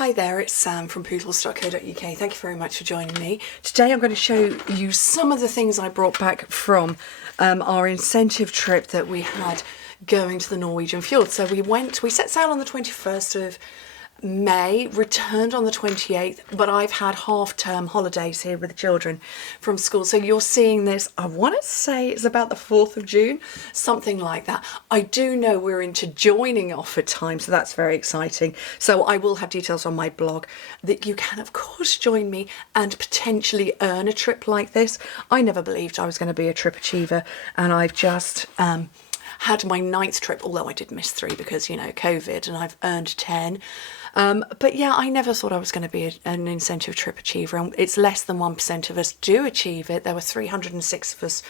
Hi there, it's Sam from poodles.co.uk. Thank you very much for joining me. Today I'm going to show you some of the things I brought back from our incentive trip that we had going to the Norwegian fjords. So we set sail on the 21st of May, returned on the 28th, but I've had half-term holidays here with the children from school. So you're seeing this, I want to say it's about the 4th of June, something like that. I do know we're into joining offer time, so that's very exciting. So I will have details on my blog that you can, of course, join me and potentially earn a trip like this. I never believed I was going to be a trip achiever, and I've just had my 9th trip, although I did miss 3 because, you know, COVID, and I've earned 10. But yeah, I never thought I was going to be an incentive trip achiever, and it's less than 1% of us do achieve it. There were 306 of us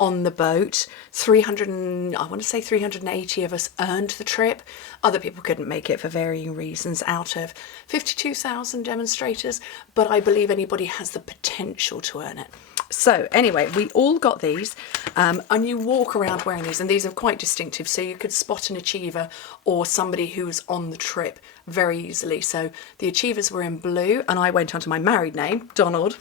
on the boat. I want to say 380 of us earned the trip. Other people couldn't make it for varying reasons out of 52,000 demonstrators, but I believe anybody has the potential to earn it. So anyway, we all got these, and you walk around wearing these, and these are quite distinctive, so you could spot an achiever or somebody who was on the trip very easily. So the achievers were in blue, and I went under my married name, Donald.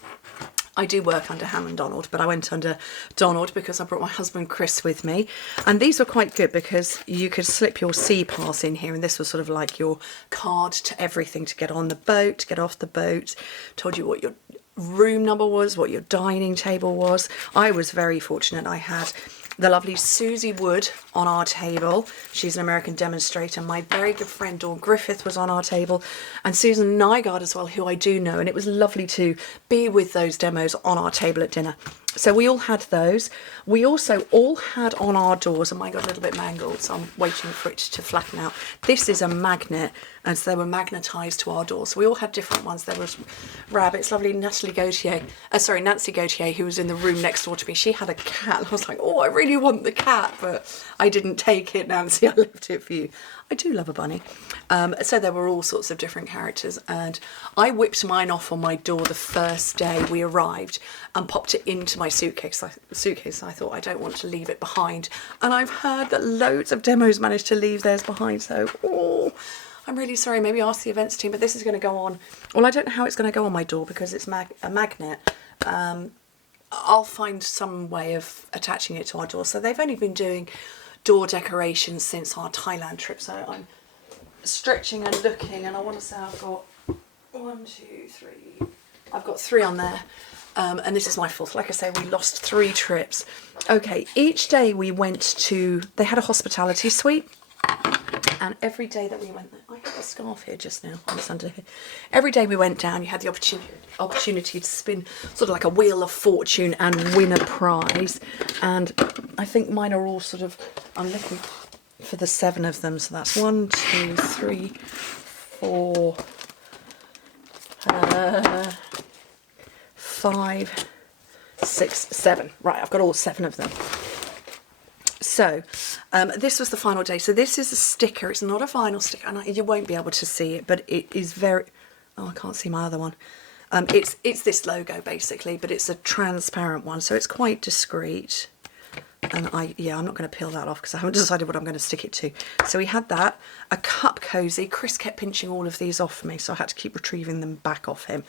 I do work under Hammond Donald, but I went under Donald because I brought my husband Chris with me. And these were quite good because you could slip your sea pass in here, and this was sort of like your card to everything, to get on the boat, to get off the boat, told you what your room number was, what your dining table was. I was very fortunate. I had the lovely Susie Wood on our table. She's an American demonstrator. My very good friend Dawn Griffith was on our table, and Susan Nygaard as well, who I do know, and it was lovely to be with those demos on our table at dinner. So we all had those. We also all had on our doors, and mine got a little bit mangled, so I'm waiting for it to flatten out. This is a magnet, and so they were magnetised to our doors. So we all had different ones. There was rabbits, lovely Nancy Gautier, who was in the room next door to me. She had a cat. I was like, oh, I really want the cat, but I didn't take it, Nancy. I left it for you. I do love a bunny. So there were all sorts of different characters, and I whipped mine off on my door the first day we arrived and popped it into my suitcase. I thought, I don't want to leave it behind, and I've heard that loads of demos managed to leave theirs behind, so I'm really sorry. Maybe ask the events team, but this is going to go on. Well, I don't know how it's going to go on my door because it's a magnet. I'll find some way of attaching it to our door. So they've only been doing door decorations since our Thailand trip, so I'm stretching and looking, and I want to say I've got 1, 2, 3. I've got 3 on there, and this is my 4th. Like I say, we lost 3 trips. Okay, each day we went to, they had a hospitality suite, and every day that we went there, I have a scarf here just now, on this under here. Every day we went down, you had the opportunity to spin sort of like a wheel of fortune and win a prize. And I think mine are all sort of, I'm looking for the 7 of them. So that's 1, 2, 3, 4, 5, 6, 7. Right, I've got all 7 of them. So this was the final day. So this is a sticker. It's not a vinyl sticker, and you won't be able to see it, but it is very, oh, I can't see my other one. It's this logo basically, but it's a transparent one, so it's quite discreet. And I'm not going to peel that off because I haven't decided what I'm going to stick it to. So we had that, a cup cozy. Chris kept pinching all of these off me, so I had to keep retrieving them back off him.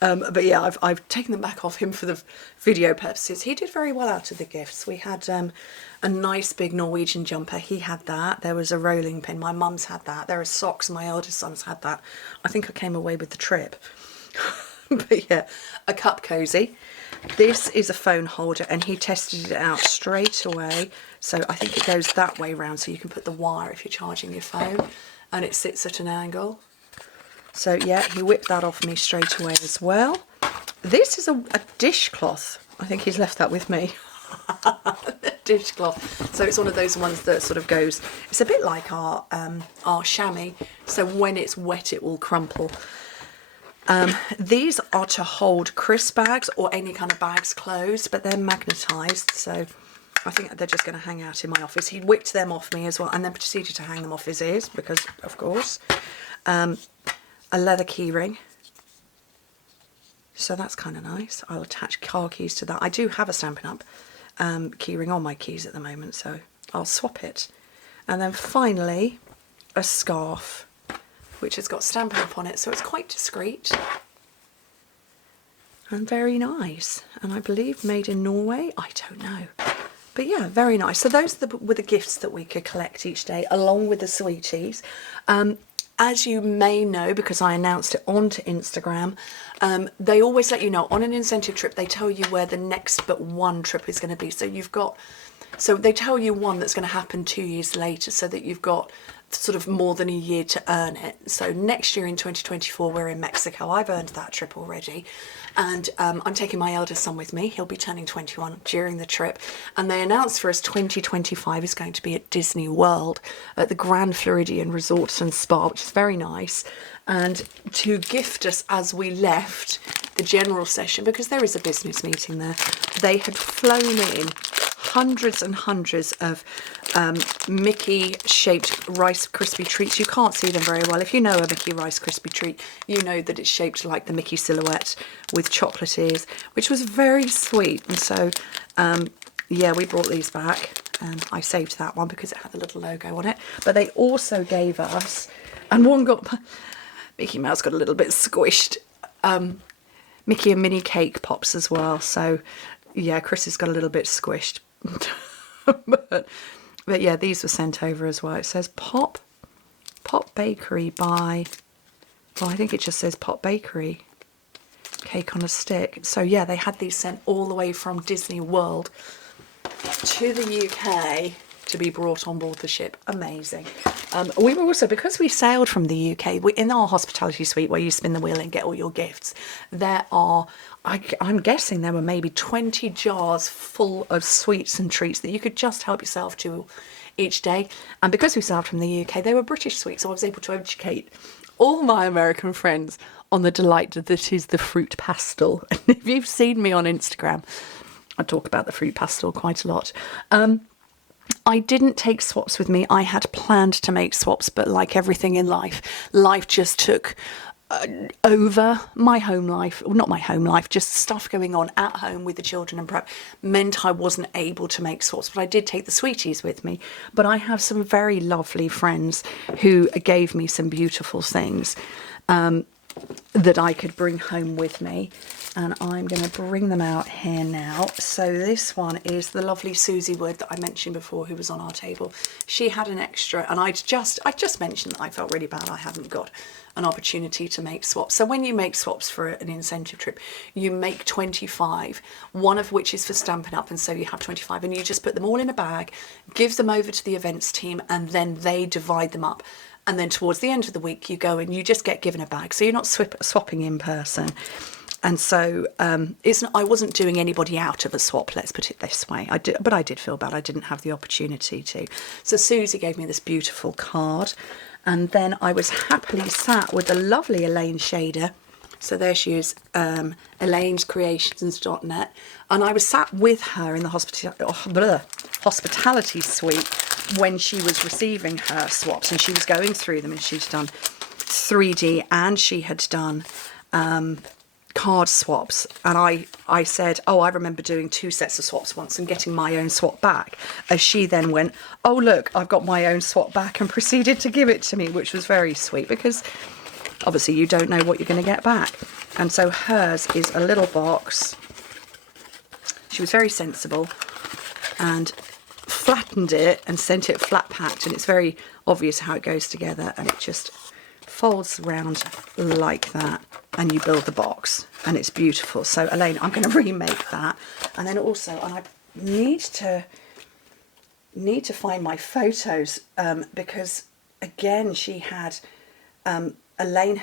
But yeah, I've taken them back off him for the video purposes. He did very well out of the gifts. We had a nice big Norwegian jumper. He had that. There was a rolling pin. My mum's had that. There are socks. My eldest son's had that. I think I came away with the trip. But yeah, a cup cozy. This is a phone holder, and he tested it out straight away. So I think it goes that way round, so you can put the wire if you're charging your phone, and it sits at an angle. So yeah, he whipped that off me straight away as well. This is a dishcloth. I think he's left that with me. Dishcloth. So it's one of those ones that sort of goes, it's a bit like our chamois, so when it's wet it will crumple. These are to hold crisp bags or any kind of bags closed, but they're magnetised, so I think they're just going to hang out in my office. He whipped them off me as well, and then proceeded to hang them off his ears because, of course. A leather key ring. So that's kind of nice. I'll attach car keys to that. I do have a Stampin' Up key ring on my keys at the moment, so I'll swap it. And then finally, a scarf which has got Stampin' Up on it, so it's quite discreet and very nice. And I believe made in Norway. I don't know. But yeah, very nice. So those were the gifts that we could collect each day, along with the sweeties. As you may know, because I announced it onto Instagram, they always let you know on an incentive trip, they tell you where the next but one trip is going to be. So they tell you one that's going to happen 2 years later, so that you've got sort of more than a year to earn it. So next year in 2024, we're in Mexico. I've earned that trip already. And I'm taking my eldest son with me. He'll be turning 21 during the trip. And they announced for us 2025 is going to be at Disney World at the Grand Floridian Resort and Spa, which is very nice. And to gift us as we left the general session, because there is a business meeting there, they had flown in hundreds and hundreds of Mickey-shaped Rice Krispie treats. You can't see them very well. If you know a Mickey Rice Krispie treat, you know that it's shaped like the Mickey silhouette with chocolate ears, which was very sweet. And so, yeah, we brought these back. I saved that one because it had a little logo on it. But they also gave us, and one got, Mickey Mouse got a little bit squished, Mickey and Minnie cake pops as well. So, yeah, Chris has got a little bit squished. but yeah, these were sent over as well. It says Pop Bakery by, well, I think it just says Pop Bakery cake on a stick. So yeah, they had these sent all the way from Disney World to the UK to be brought on board the ship. Amazing. We were also, because we sailed from the UK, in our hospitality suite where you spin the wheel and get all your gifts, there are, I'm guessing there were maybe 20 jars full of sweets and treats that you could just help yourself to each day. And because we sailed from the UK, they were British sweets, so I was able to educate all my American friends on the delight that is the fruit pastel. And if you've seen me on Instagram, I talk about the fruit pastel quite a lot. I didn't take swaps with me. I had planned to make swaps, but like everything in life, life just took over. My home life, well, not my home life, just stuff going on at home with the children and prep meant I wasn't able to make swaps, but I did take the sweeties with me. But I have some very lovely friends who gave me some beautiful things that I could bring home with me. And I'm going to bring them out here now. So this one is the lovely Susie Wood that I mentioned before, who was on our table. She had an extra, and I just mentioned that I felt really bad I hadn't got an opportunity to make swaps. So when you make swaps for an incentive trip, you make 25, one of which is for Stampin' Up, and so you have 25, and you just put them all in a bag, give them over to the events team, and then they divide them up. And then towards the end of the week, you go and you just get given a bag. So you're not swapping in person. And so I wasn't doing anybody out of a swap, let's put it this way. But I did feel bad I didn't have the opportunity to. So Susie gave me this beautiful card. And then I was happily sat with the lovely Elaine Shader. So there she is, elainescreations.net. And I was sat with her in the hospitality suite when she was receiving her swaps. And she was going through them, and she'd done 3D and she had done card swaps. And I said, oh, I remember doing 2 sets of swaps once and getting my own swap back, as she then went, oh look, I've got my own swap back, and proceeded to give it to me, which was very sweet, because obviously you don't know what you're going to get back. And so hers is a little box. She was very sensible and flattened it and sent it flat packed, and it's very obvious how it goes together, and it just folds around like that, and you build the box, and it's beautiful. So Elaine, I'm going to remake that. And then also, and I need to find my photos, because again, she had Elaine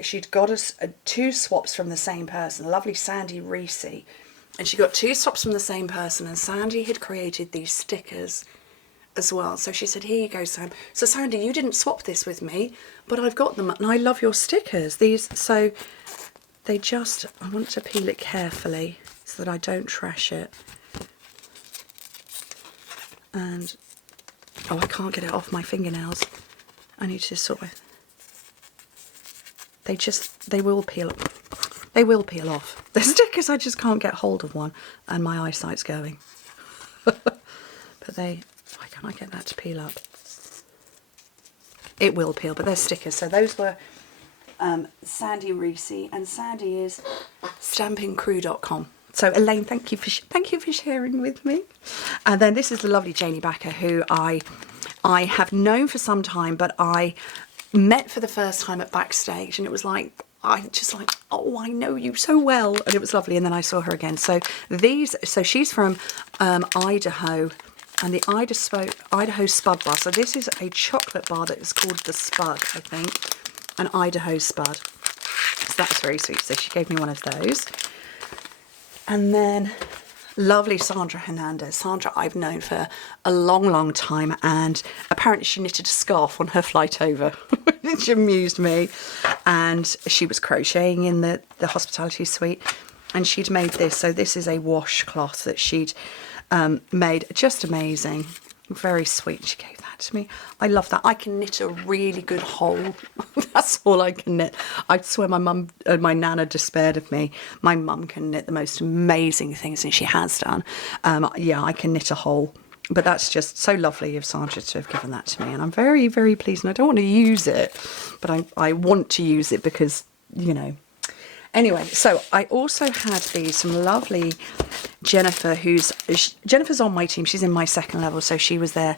she'd got us 2 swaps from the same person, lovely Sandy Reese, and she got 2 swaps from the same person, and Sandy had created these stickers as well. So she said, here you go, Sam. So Sandy, you didn't swap this with me, but I've got them, and I love your stickers. These, so they just, I want to peel it carefully so that I don't trash it. And, oh, I can't get it off my fingernails. I need to sort of, they will peel off. They will peel off. The stickers, I just can't get hold of one, and my eyesight's going. But why can't I get that to peel up? it will peel, but they're stickers. So those were Sandy Reese, and Sandy is stampincrew.com. So Elaine, thank you for sharing with me. And then this is the lovely Janie Backer, who I have known for some time, but I met for the first time at Backstage, and it was like, oh, I know you so well, and it was lovely. And then I saw her again. So she's from Idaho, and the Idaho Spud bar. So this is a chocolate bar that is called the Spud, I think, an Idaho Spud. So that's very sweet. So she gave me one of those. And then lovely Sandra Hernandez. Sandra I've known for a long, long time, and apparently she knitted a scarf on her flight over, which amused me. And she was crocheting in the hospitality suite, and she'd made this. So this is a washcloth that she'd made. Just amazing. Very sweet. She gave that to me. I love that. I can knit a really good hole. That's all I can knit. I swear my mum and my nana despaired of me. My mum can knit the most amazing things, and she has done. Yeah, I can knit a hole. But that's just so lovely of Sandra to have given that to me. And I'm very, very pleased. And I don't want to use it, but I want to use it because, you know. Anyway, so I also had some lovely Jennifer's on my team. She's in my second level, so she was there,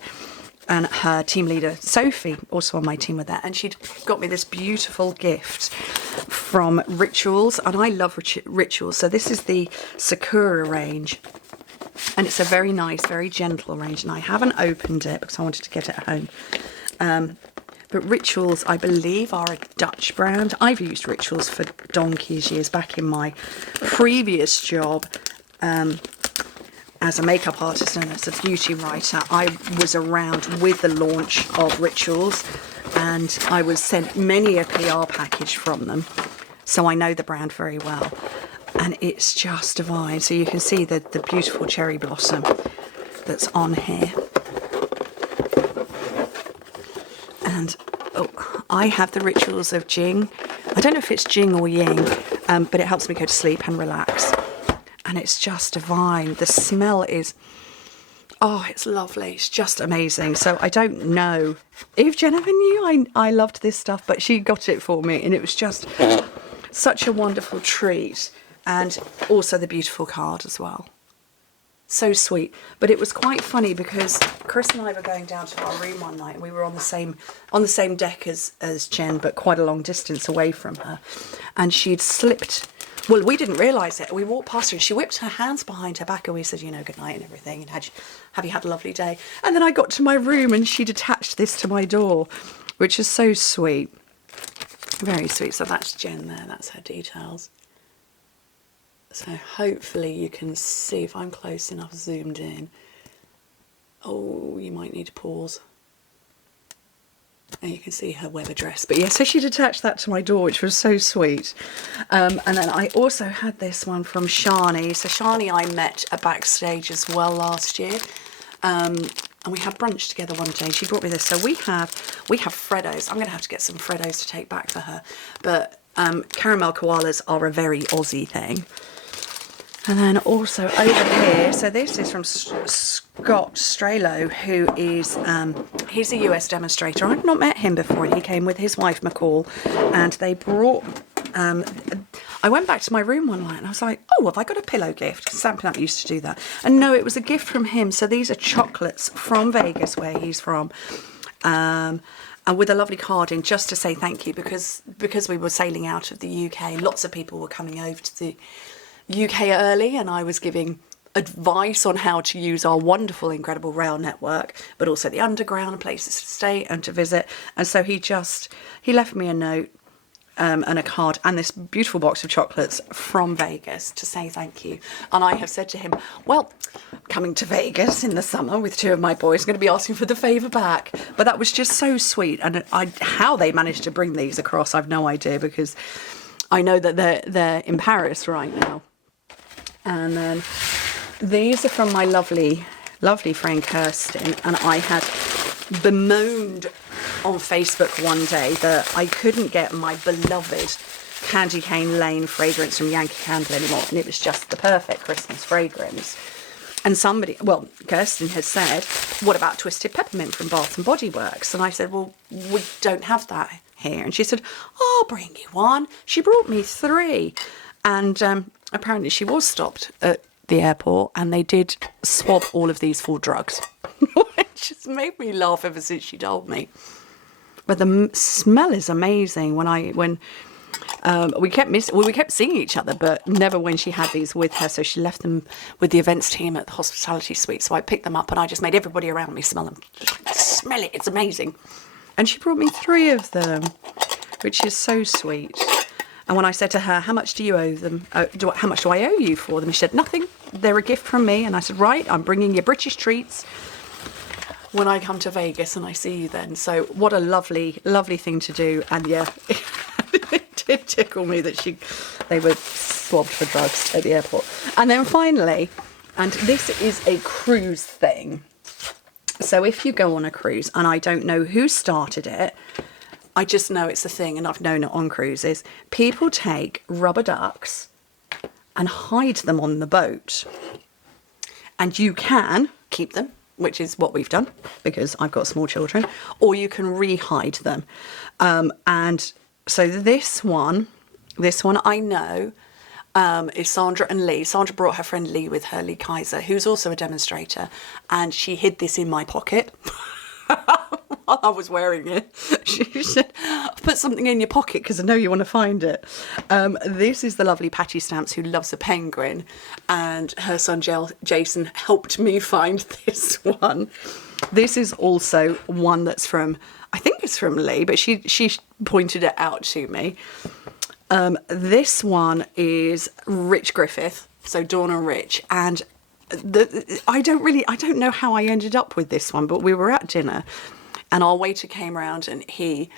and her team leader Sophie, also on my team, were there, and she'd got me this beautiful gift from Rituals, and I love Rituals. So this is the Sakura range, and it's a very nice, very gentle range, and I haven't opened it because I wanted to get it at home. But Rituals, I believe, are a Dutch brand. I've used Rituals for donkey's years. Back in my previous job as a makeup artist and as a beauty writer, I was around with the launch of Rituals, and I was sent many a PR package from them. So I know the brand very well. And it's just divine. So you can see the beautiful cherry blossom that's on here. And I have the Rituals of Jing. I don't know if it's Jing or Ying, but it helps me go to sleep and relax. And it's just divine. The smell is, oh, it's lovely. It's just amazing. So I don't know if Jennifer knew I loved this stuff, but she got it for me, and it was just such a wonderful treat. And also the beautiful card as well. So sweet. But it was quite funny because Chris and I were going down to our room one night, and we were on the same deck as Jen, but quite a long distance away from her. And she'd slipped. Well, we didn't realise it. We walked past her and she whipped her hands behind her back, and we said, you know, good night and everything, and have you had a lovely day? And then I got to my room and she'd attached this to my door, which is so sweet. Very sweet. So that's Jen there. That's her details. So hopefully you can see, if I'm close enough zoomed in. Oh, you might need to pause. And you can see her web address. But yeah, so she'd attached that to my door, which was so sweet. And then I also had this one from Shani. So Shani I met at Backstage as well last year. And we had brunch together one day. She brought me this. So we have Freddos. I'm going to have to get some Freddos to take back for her. But caramel koalas are a very Aussie thing. And then also over here, so this is from Scott Strelo, who is, he's a US demonstrator. I've not met him before, and he came with his wife McCall, and they brought, I went back to my room one night and I was like, oh, have I got a pillow gift? Stampin' Up used to do that. And no, it was a gift from him. So these are chocolates from Vegas, where he's from. And with a lovely card in, just to say thank you, because we were sailing out of the UK, lots of people were coming over to the UK early, and I was giving advice on how to use our wonderful, incredible rail network, but also the underground, places to stay and to visit. And so he left me a note and a card and this beautiful box of chocolates from Vegas to say thank you. And I have said to him, well, coming to Vegas in the summer with two of my boys, I'm going to be asking for the favour back. But that was just so sweet. And how they managed to bring these across, I've no idea, because I know that they're in Paris right now. And then these are from my lovely, lovely friend Kirsten, and I had bemoaned on Facebook one day that I couldn't get my beloved Candy Cane Lane fragrance from Yankee Candle anymore, and it was just the perfect Christmas fragrance. And somebody, well, Kirsten had said, what about Twisted Peppermint from Bath and Body Works? And I said, well, we don't have that here. And she said, I'll bring you one. She brought me 3. And apparently she was stopped at the airport and they did swab all of these for drugs. It just made me laugh ever since she told me. But the smell is amazing. When we kept seeing each other, but never when she had these with her. So she left them with the events team at the hospitality suite. So I picked them up and I just made everybody around me smell them. Smell it, it's amazing. And she brought me 3 of them, which is so sweet. And when I said to her, how much do you owe them? How much do I owe you for them? She said, nothing. They're a gift from me. And I said, right, I'm bringing you British treats when I come to Vegas and I see you then. So what a lovely, lovely thing to do. And yeah, it did tickle me that they were swabbed for drugs at the airport. And then finally, and this is a cruise thing. So if you go on a cruise, and I don't know who started it, I just know it's a thing, and I've known it on cruises, people take rubber ducks and hide them on the boat. And you can keep them, which is what we've done, because I've got small children, or you can re-hide them. And so this one I know is Sandra and Lee. Sandra brought her friend Lee with her, Lee Kaiser, who's also a demonstrator, and she hid this in my pocket. While I was wearing it, she said, put something in your pocket because I know you want to find it. This is the lovely Patty Stamps, who loves a penguin, and her son Jason helped me find this one. This is also one that's from, I think it's from Lee, but she pointed it out to me. This one is Rich Griffith, so Dawn and Rich, and I don't know how I ended up with this one, but we were at dinner and our waiter came around and he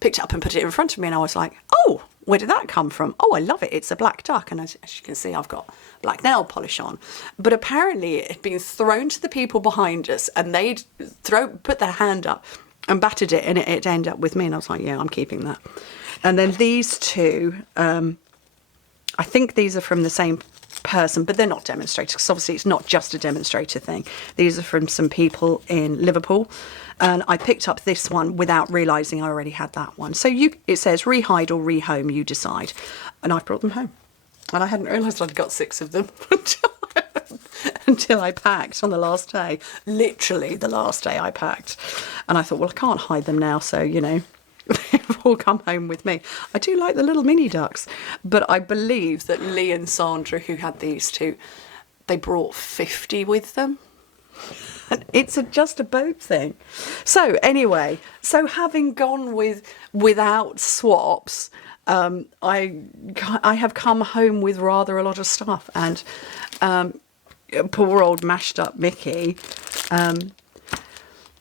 picked it up and put it in front of me, and I was like, oh, where did that come from? Oh, I love it. It's a black duck. And as you can see, I've got black nail polish on. But apparently it had been thrown to the people behind us and they'd put their hand up and battered it, and it ended up with me. And I was like, yeah, I'm keeping that. And then these 2, I think these are from the same person, but they're not demonstrators, because obviously it's not just a demonstrator thing. These are from some people in Liverpool, and I picked up this one without realising I already had that one. So it says re-hide or re-home, you decide. And I've brought them home. And I hadn't realised I'd got 6 of them until I packed on the last day. Literally the last day I packed. And I thought, well, I can't hide them now, so, you know, they've all come home with me. I do like the little mini ducks, but I believe that Lee and Sandra, who had these 2, they brought 50 with them. And it's just a boat thing. So anyway, having gone without swaps, I have come home with rather a lot of stuff, and poor old mashed up Mickey.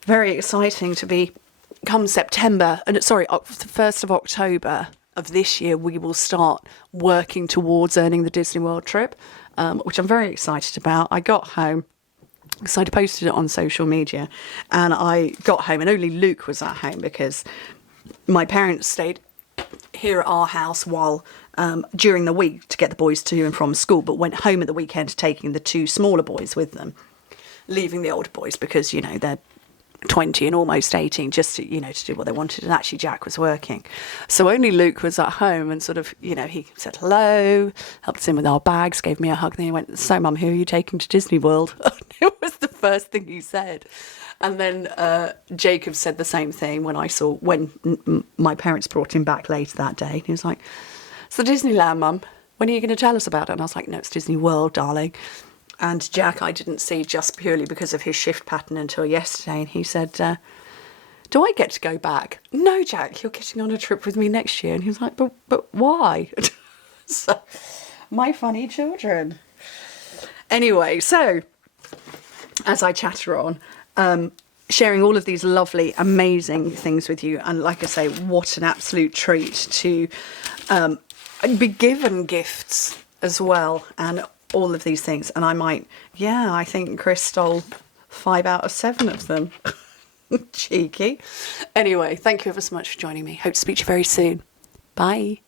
Very exciting to be. Come September, and the 1st of October of this year, we will start working towards earning the Disney World trip, which I'm very excited about. I got home, because I'd posted it on social media, and I got home and only Luke was at home because my parents stayed here at our house while during the week to get the boys to and from school, but went home at the weekend taking the 2 smaller boys with them, leaving the older boys because, you know, they're 20 and almost 18, just to, you know, to do what they wanted. And actually Jack was working, so only Luke was at home, and sort of, you know, he said hello, helped us in with our bags, gave me a hug, and then he went, so Mum, who are you taking to Disney World? It was the first thing he said. And then Jacob said the same thing when my parents brought him back later that day. He was like, it's the Disneyland, Mum, when are you going to tell us about it? And I was like, no, it's Disney World, darling. And Jack I didn't see just purely because of his shift pattern until yesterday. And he said, do I get to go back? No, Jack, you're getting on a trip with me next year. And he was like, but why? So, my funny children. Anyway, so as I chatter on, sharing all of these lovely, amazing things with you. And like I say, what an absolute treat to be given gifts as well, and all of these things. And I think Chris stole 5 out of 7 of them. Cheeky. Anyway, thank you ever so much for joining me. Hope to speak to you very soon. Bye.